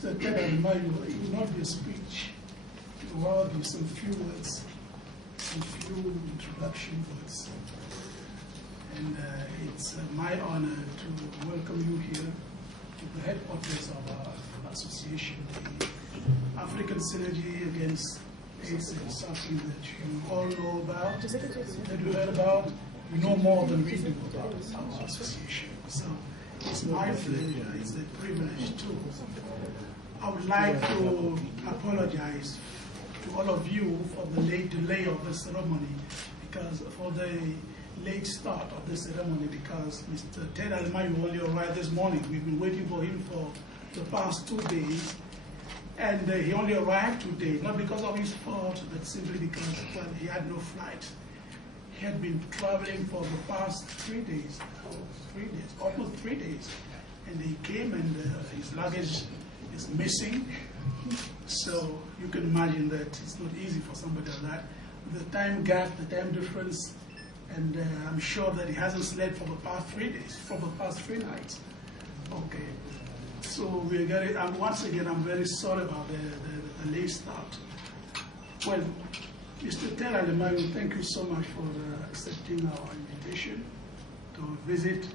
Mr. Président, it will not be a speech. It will be some few words, some few introduction words. And it's my honor to welcome you here to the headquarters of our association, the African Synergy Against AIDS and Suffering, that you all know about, that you heard about. We know more than we do about our association. So it's my pleasure, it's a privilege too. I would like to apologize to all of you for the late delay of the ceremony, because for the late start of the ceremony, because Mr. Ted Almayu only arrived this morning. We've been waiting for him for the past 2 days, and he only arrived today, not because of his fault, but simply because, well, he had no flight. He had been traveling for the past 3 days, almost 3 days, and he came and his luggage is missing. So you can imagine that it's not easy for somebody like that. The time gap, the time difference, and I'm sure that he hasn't slept for the past 3 days, for the past 3 nights. Okay, so we're getting, and once again, I'm very sorry about the late start. Well, Mr. Ted Almayu, thank you so much for accepting our invitation to visit.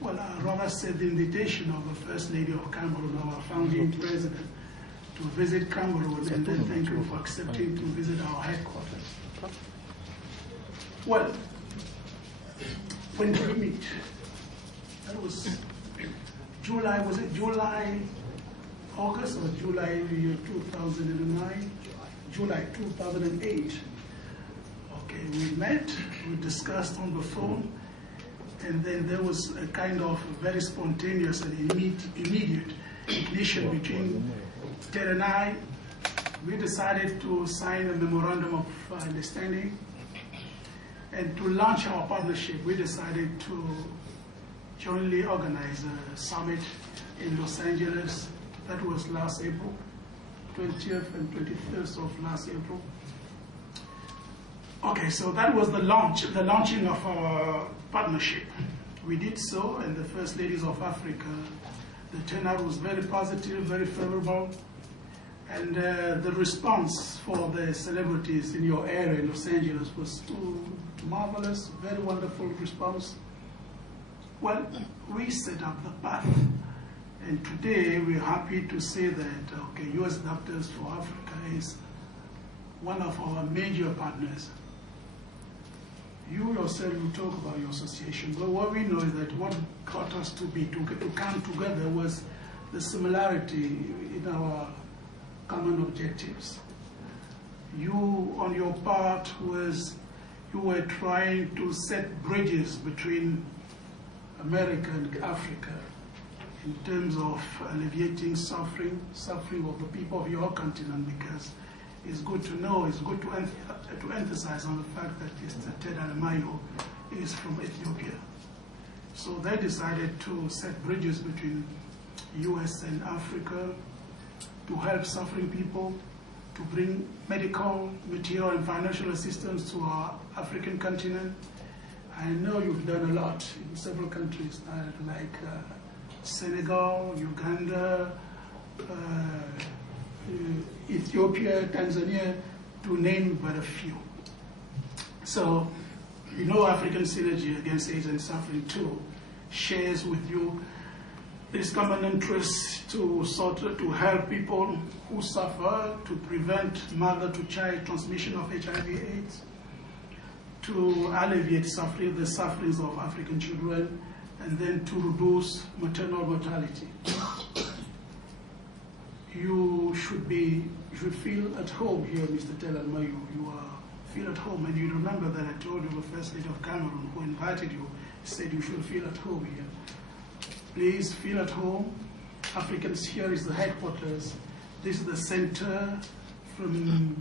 Well, I rather said the invitation of the First Lady of Cameroon, our founding president, to visit Cameroon, and then thank you for accepting to visit our headquarters. Well, when did we meet? That was July, was it July, August, or July 2009? July 2008. Okay, we met, we discussed on the phone, and then there was a kind of very spontaneous and immediate ignition between Ted and I. We decided to sign a memorandum of understanding, and to launch our partnership, we decided to jointly organize a summit in Los Angeles. That was last April, 20th and 21st of last April. Okay, so that was the launching of our partnership. We did so, and the First Ladies of Africa, the turnout was very positive, very favorable, and the response for the celebrities in your area in Los Angeles was marvelous, very wonderful response. Well, we set up the path, and today we're happy to say that, okay, US Doctors for Africa is one of our major partners. You yourself will talk about your association, but what we know is that what got us to come together was the similarity in our common objectives. You, on your part, you were trying to set bridges between America and Africa in terms of alleviating suffering of the people of your continent, because it's good to know, it's good to emphasize on the fact that Mr. Ted Almayu is from Ethiopia. So they decided to set bridges between US and Africa to help suffering people, to bring medical, material, and financial assistance to our African continent. I know you've done a lot in several countries, like Senegal, Uganda, Ethiopia, Tanzania, to name but a few. So, you know, African Synergy Against AIDS and Suffering too shares with you this common interest to help people who suffer, to prevent mother-to-child transmission of HIV/AIDS, to alleviate the sufferings of African children, and then to reduce maternal mortality. You should feel at home here, Mr. Ted Almayu. You feel at home, and you remember that I told you the First Lady of Cameroon, who invited you, said you should feel at home here. Please feel at home. Africans, here is the headquarters. This is the center from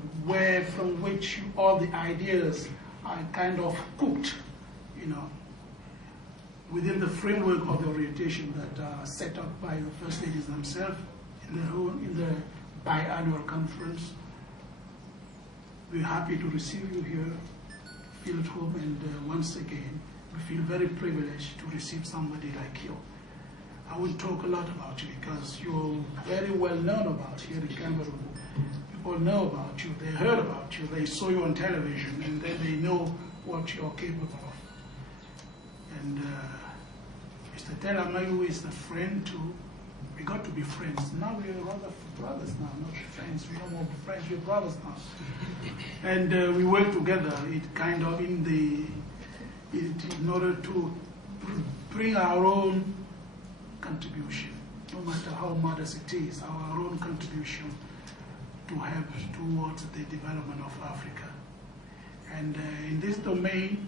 which all the ideas are kind of cooked, you know, within the framework of the orientation that are set up by the First Ladies themselves in the biannual conference. We're happy to receive you here. Feel at home, and once again, we feel very privileged to receive somebody like you. I won't talk a lot about you because you're very well known about here in Cameroon. People know about you, they heard about you, they saw you on television, and then they know what you're capable of. And Mr. Telamayu is a friend too. We got to be friends. Now we're rather brothers now, not friends. We don't want to be friends, we're brothers now. And we work together, in order to bring our own contribution, no matter how modest it is, our own contribution to help towards the development of Africa. And in this domain,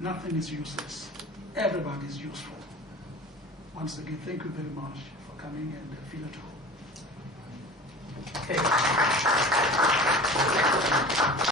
nothing is useless. Everybody is useful. Once again, thank you very much for coming and feel at home. Okay.